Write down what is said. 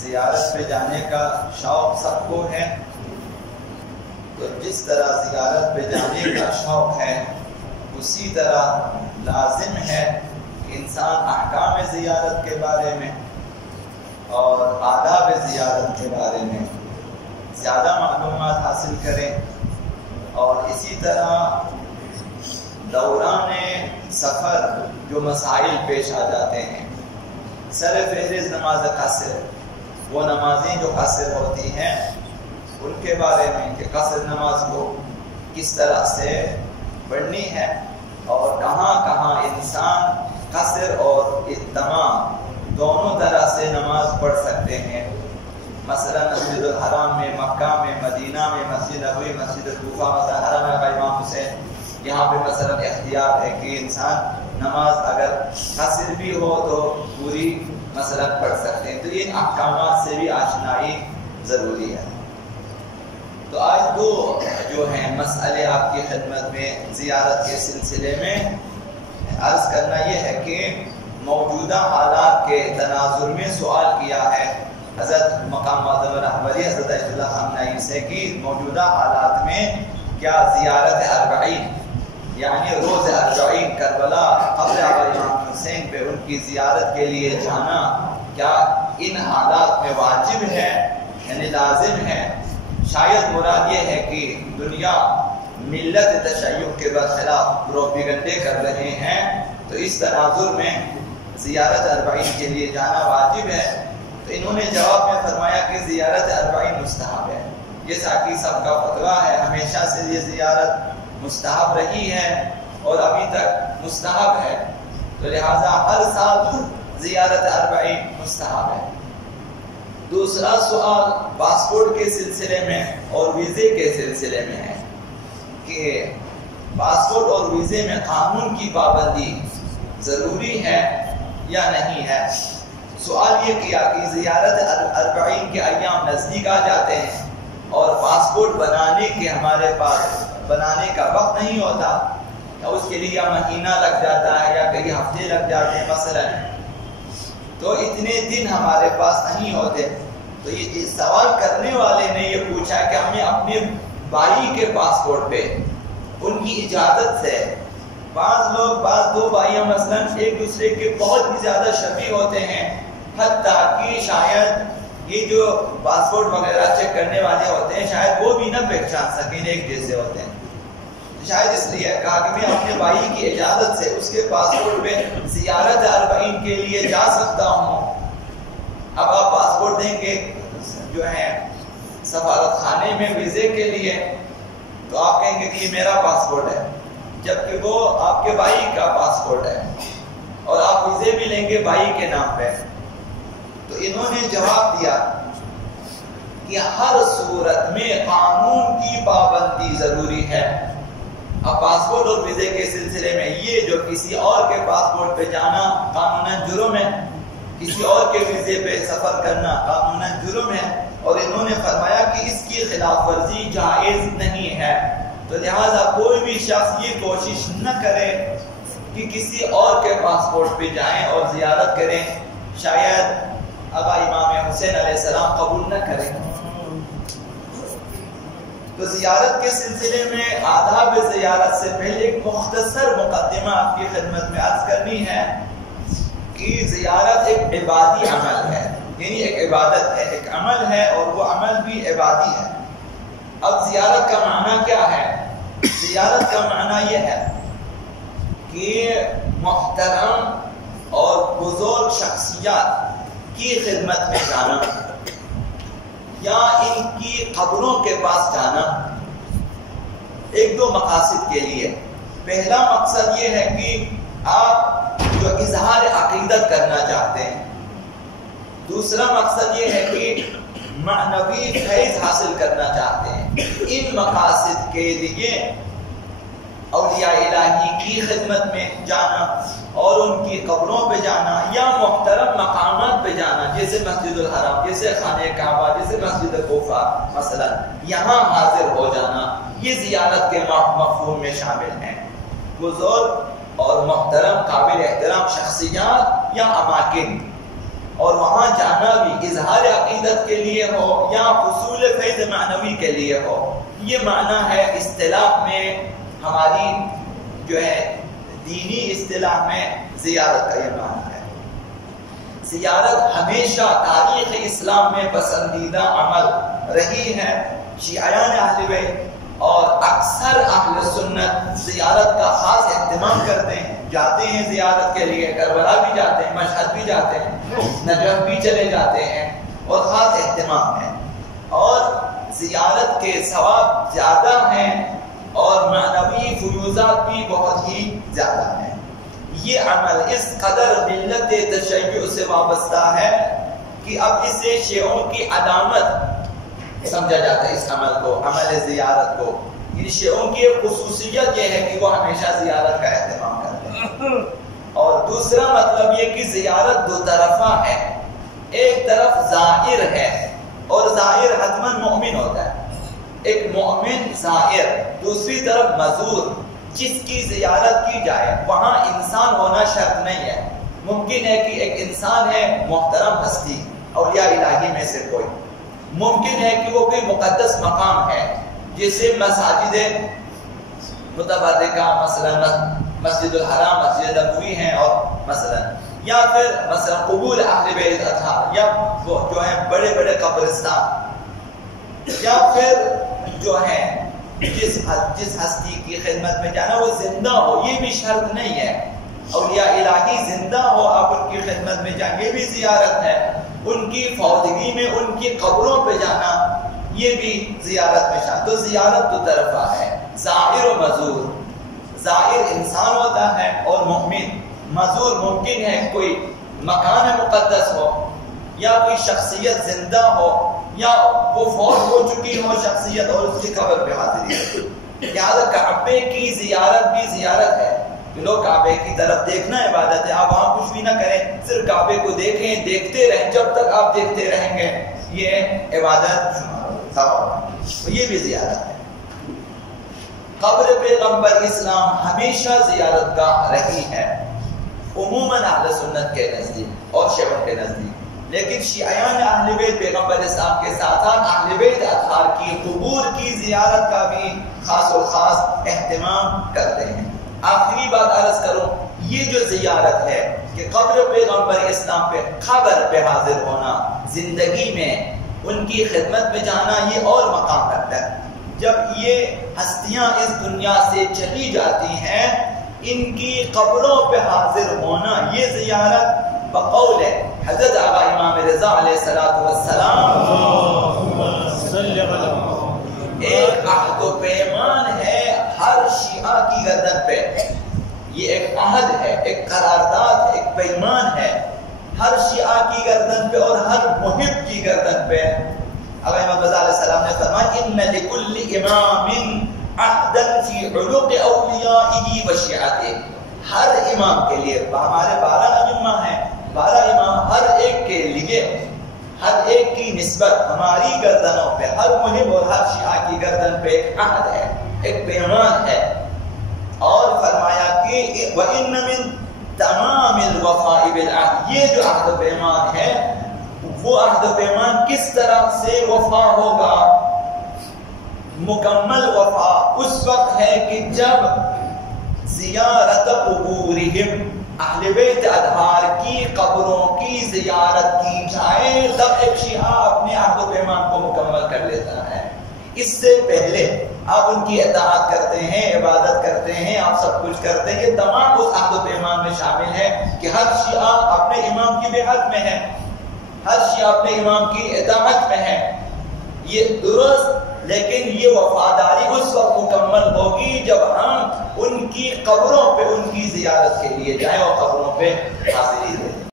زیارت پہ جانے کا شوق سب کو ہے، تو جس طرح زیارت پہ جانے کا شوق ہے اسی طرح لازم ہے کہ انسان احکام زیارت کے بارے میں اور آداب زیارت کے بارے میں زیادہ معلومات حاصل کریں، اور اسی طرح دوران سفر جو مسائل پیش آ جاتے ہیں، سر فہرست نماز قصر، وہ نمازیں جو قصر ہوتی ہیں ان کے بارے میں کہ قصر نماز کو کس طرح سے پڑھنی ہے اور کہاں کہاں انسان قصر اور اتمام دونوں طرح سے نماز پڑھ سکتے ہیں۔ مثلا مسجد الحرام میں، مکہ میں، مدینہ میں، مسجد نبوی، مسجد کوفہ، مثلا حرم کا امام حسین، یہاں پہ مثلا اختیار ہے کہ انسان نماز اگر قصر بھی ہو تو پوری مثلا پڑھ سکتے ہیں۔ تو ان احکامات سے بھی آشنائی ضروری ہے۔ تو آج دو جو ہیں مسئلے آپ کی خدمت میں زیارت کے سلسلے میں عرض کرنا یہ ہے کہ موجودہ حالات کے تناظر میں سوال کیا ہے حضرت مقام معظم رہبری حضرت اللہ خامنہئی سے کہ موجودہ حالات میں کیا زیارت اربعین یعنی روز اربعین کربلا قبر آبا امام حسین پہ ان کی زیارت کے لیے جانا کیا ان حالات میں واجب ہے یعنی لازم ہے؟ شاید مراد یہ ہے کہ دنیا ملت تشیع کے برخلاف پروپیگنڈے کر رہے ہیں، تو اس تناظر میں زیارت اربعین کے لیے جانا واجب ہے۔ تو انہوں نے جواب میں فرمایا کہ زیارت اربعین مستحب ہے۔ یہ ساقی صاحب کا فتویٰ ہے، ہمیشہ سے یہ زیارت مستحب رہی ہے اور ابھی تک مستحب ہے، تو لہٰذا ہر سال زیارت اربعین مستحب ہے۔ دوسرا سوال پاسپورٹ کے سلسلے میں اور ویزے کے سلسلے میں ہے کہ پاسپورٹ اور ویزے میں قانون کی پابندی ضروری ہے یا نہیں ہے۔ سوال یہ کیا کہ زیارت اربعین کے ایام نزدیک آ جاتے ہیں اور پاسپورٹ بنانے کے ہمارے پاس بنانے کا وقت نہیں ہوتا، یا اس کے لیے یا مہینہ لگ جاتا ہے یا کئی ہفتے لگ جاتے ہیں مثلا، تو اتنے دن ہمارے پاس نہیں ہوتے۔ تو یہ سوال کرنے والے نے یہ پوچھا کہ ہمیں اپنے بھائی کے پاسپورٹ پہ ان کی اجازت سے، بعض دو بھائیاں مثلا ایک دوسرے کے بہت ہی زیادہ شبیہ ہوتے ہیں، حتیٰ کہ شاید یہ جو پاسپورٹ وغیرہ چیک کرنے والے ہوتے ہیں شاید وہ بھی نہ پہچان سکیں، ایک جیسے ہوتے ہیں، شاید اس لیے کہا کہ میں اپنے بھائی کی اجازت سے اس کے پاسپورٹ پہ زیارت اربعین کے لیے جا سکتا ہوں۔ اب آپ پاسپورٹ دیں گے جو ہے سفارت خانے میں ویزے کے لیے، تو آپ کہیں گے کہ یہ میرا پاسپورٹ ہے، جبکہ وہ آپ کے بھائی کا پاسپورٹ ہے، اور آپ ویزے بھی لیں گے بھائی کے نام پہ۔ تو انہوں نے جواب دیا کہ ہر صورت میں قانون کی پابندی ضروری ہے۔ اب پاسپورٹ اور ویزے کے سلسلے میں یہ جو کسی اور کے پاسپورٹ پہ جانا قانوناً جرم ہے، کسی اور کے ویزے پہ سفر کرنا قانوناً جرم ہے، اور انہوں نے فرمایا کہ اس کی خلاف ورزی جائز نہیں ہے۔ تو لہٰذا کوئی بھی شخص یہ کوشش نہ کرے کہ کسی اور کے پاسپورٹ پہ جائیں اور زیارت کریں، شاید آقا امام حسین علیہ السلام قبول نہ کریں۔ تو زیارت کے سلسلے میں آداب زیارت سے پہلے ایک مختصر مقدمہ آپ کی خدمت میں عرض کرنی ہے کہ زیارت ایک عبادی عمل ہے، یعنی ایک عبادت ہے، ایک عمل ہے، اور وہ عمل بھی عبادی ہے۔ اب زیارت کا معنی کیا ہے؟ زیارت کا معنی یہ ہے کہ محترم اور بزرگ شخصیات کی خدمت میں جانا یا ان کی قبروں کے پاس جانا، ایک دو مقاصد کے لیے۔ پہلا مقصد یہ ہے کہ آپ جو اظہار عقیدت کرنا چاہتے ہیں، دوسرا مقصد یہ ہے کہ معنوی فیض حاصل کرنا چاہتے ہیں۔ ان مقاصد کے لیے اولیاء الہی کی خدمت میں جانا اور ان کی قبروں پہ جانا یا محترم مقامات پہ جانا، جیسے مسجد الحرام، جیسے خانہ کعبہ، جیسے مسجد کوفہ مثلا، یہاں حاضر ہو جانا، یہ زیارت کے مفہوم میں شامل ہیں۔ بزرگ اور محترم قابل احترام شخصیات یا اماکن، اور وہاں جانا بھی اظہار عقیدت مقصد کے لیے ہو یا حصول فیض معنوی کے لیے ہو. یہ معنی ہے اصطلاح میں ہماری جو ہے دینی اصطلاح میں زیارت کا یہ معنی ہے. زیارت ہمیشہ تاریخ اسلام میں پسندیدہ عمل رہی ہے. شیعیان اہل بیت اور اکثر اہل سنت زیارت کا خاص اہتمام کرتے ہیں، جاتے ہیں زیارت کے لیے، کربلا بھی جاتے ہیں، مشہد بھی جاتے ہیں، نجف بھی چلے جاتے ہیں اور خاص اہتمام ہے. اور زیارت کے ثواب زیادہ ہیں اور معنوی فیوزات بھی بہت ہی زیادہ ہیں. یہ عمل اس قدر ملت تشیع سے وابستہ ہے کہ اب اسے شیعوں کی علامت سمجھا جاتا ہے. اس عمل کو، عمل زیارت کو، ان شیعوں کی ایک خصوصیت یہ ہے کہ وہ ہمیشہ زیارت کا اہتمام کرتے ہیں. اور دوسرا مطلب یہ کہ زیارت دو طرفہ ہے. ایک طرف زائر ہے اور زائر حتماً مومن ہوتا ہے، ایک مومن زائر. دوسری طرف مزور، جس کی زیارت کی جائے وہاں انسان ہونا شرط نہیں ہے. ممکن ہے کہ ایک انسان ہے محترم ہستی، اولیاء الہی میں سے کوئی، ممکن ہے کہ وہ کوئی مقدس مقام ہے جیسے مساجد متبرکہ، مثلا مسجد الحرام، مسجد نبوی ہیں، اور یا پھر قبور اہل بیت اطہار، یا وہ جو ہے بڑے بڑے قبرستان، یا پھر جو ہے جس ہستی کی خدمت میں جانا وہ زندہ ہو. یہ بھی شرط نہیں ہے. اولیاء الہی زندہ ہو آپ ان کی خدمت میں جائیں، یہ بھی زیارت ہے. ان کی فوتگی میں ان کی قبروں پہ جانا یہ بھی زیارت میں شامل. تو زیارت دو طرفہ ہے، زائر و مزور. زائر انسان ہوتا ہے اور مومن. مزور ممکن ہے کوئی مکان مقدس ہو یا کوئی شخصیت زندہ ہو یا وہ فوت ہو چکی ہو شخصیت اور اس کی قبر پہ حاضری ہے. لہٰذا کعبے کی زیارت بھی زیارت ہے. لوگ کعبے کی طرف دیکھنا عبادت ہے. آپ وہاں کچھ بھی نہ کریں، صرف کعبے کو دیکھیں، دیکھتے رہیں. جب تک آپ دیکھتے رہیں گے یہ عبادت ثواب، یہ بھی زیارت ہے. قبر پیغمبر اسلام ہمیشہ زیارت گاہ رہی ہے، عموماً اہل سنت کے نزدیک اور شیعوں کے نزدیک. لیکن شیعیان اہل بیت پیغمبر اسلام کے ساتھ اہل بیت اطہار کی قبور کی زیارت کا بھی خاص و خاص اہتمام کرتے ہیں. آخری بات عرض کروں، یہ جو زیارت ہے کہ قبر پیغمبر اسلام پہ، قبر پہ حاضر ہونا، زندگی میں ان کی خدمت میں جانا، یہ اور مقام رکھتا ہے. جب یہ ہستیاں اس دنیا سے چلی جاتی ہیں، ان کی قبروں پہ حاضر ہونا، یہ زیارت بقول حضرت آقا امام رضا علیہ السلام ایک عہد و پیمان ہے ہر شیعہ کی گردن پہ. یہ ایک عہد ہے، ایک قرارداد ہے، ایک پیمان ہے ہر شیعہ کی گردن پہ اور ہر محب کی گردن پہ. آقا امام رضا علیہ السلام نے فرمایا ان لکل امام عہدا فی علوق اولیائہ و شیعتہ. ہر امام کے لیے، ہمارے 12 ائمہ ہیں، 12 امام، ہر ایک کے لیے، ہر ایک کی نسبت ہماری گردنوں پہ، ہر مہم اور ہر شیعہ کی گردن پہ ایک عہد ہے، ایک پیمان ہے. اور فرمایا کہ وَإِنَّ مِن تَمَامِ الْوَفَاءِ بِالْعَهْدِ، یہ جو عہد و پیمان ہے، وہ عہد و پیمان کس طرح سے وفا ہوگا؟ مکمل وفا اس وقت ہے کہ جب زیارت قبورہم، اہل بیت اطہار کی قبروں کی زیارت کی جائے، تب ایک شیعہ اپنے عہد و پیمان کو مکمل کر لیتا ہے. اس سے پہلے آپ ان کی اطاعت کرتے ہیں، عبادت کرتے ہیں، آپ سب کچھ کرتے ہیں، یہ تمام اس عہد و پیمان میں شامل ہے کہ ہر شیعہ اپنے امام کی بیعت میں ہے، ہر شیعہ اپنے امام کی اطاعت میں ہے. یہ درست، لیکن یہ وفاداری اس وقت مکمل ہوگی جب ہم ان کی قبروں پہ ان کی زیارت کے لیے جائیں اور قبروں پہ حاضری دیں.